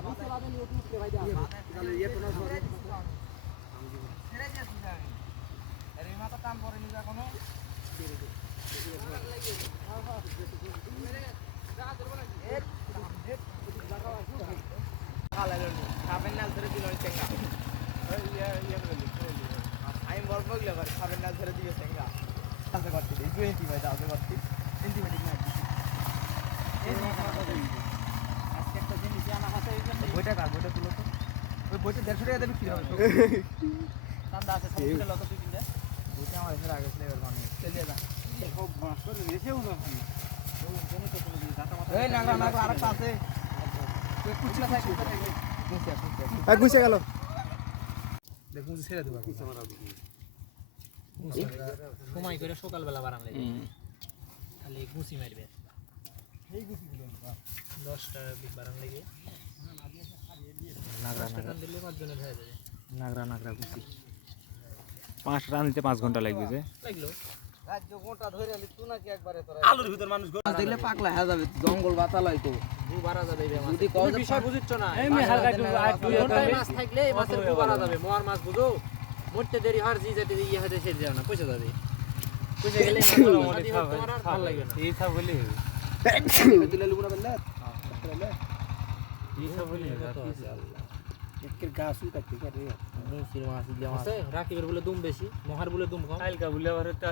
আমি বরফ গেলে খাবেন না ধরে দিয়ে চেঙ্গা করতে দিই 20 ভাই দাও করতে অ্যান্টিবায়োটিক না আজকে একটা জিনিস আনা আছে এই জন্য বইটা কার বইটা তুলো তো ওই বইটা 150 টাকা দেবে কি হবে চান্দা আছে সব দিলে লত তুই কিনতে বইটা আমার এর আগে ফ্লেভার বানিয়ে চলে যা সব মাস্টার রেসেও না এই না না না আরেকটা আছে তুই কুচলা থাকে গুছে গেল দেখুন ছেড়ে দেব কুচলা মারা সময় করে সকালবেলা বাড়ান লাগে খালি গুছি মারবে এই গুছিগুলো 10 টাকা বিট বাড়ান লাগে নাগরা নাগরা দিলে 5 জনের হয়ে যাবে নাগরা নাগরা গুছি 5 রান দিতে 5 ঘন্টা লাগবে যে লাগলো রাজ্য গোটা ধরে আলি তুই নাকি একবারে তোরা আলুর ভিতর মানুষ দেখলে পাগলা হয়ে যাবে জঙ্গল বাতালাই তো গু বাড়া যাবে এই মাছ যদি কোন বিষয় বুঝিচ্ছ না এই মে হালকা একটু মাছ থাকলে এই মাছের গু বাড়া যাবে মোয়ার মাছ বুঝো মরতে দেরি হর জি যেতে ইয়ে হতে সেরে যাবে না পয়সা যাবে পয়সা গেলে তোমার আর ভালো লাগবে না এই সব বলি দিলে লুগুনা বললে এই সব বলি একের গাছ উঠাতে কে রে মুসির মাছ দিলে আছে রাকিবের বলে দুম বেশি মহার বলে দুম কম কালকা বলে আবার একটা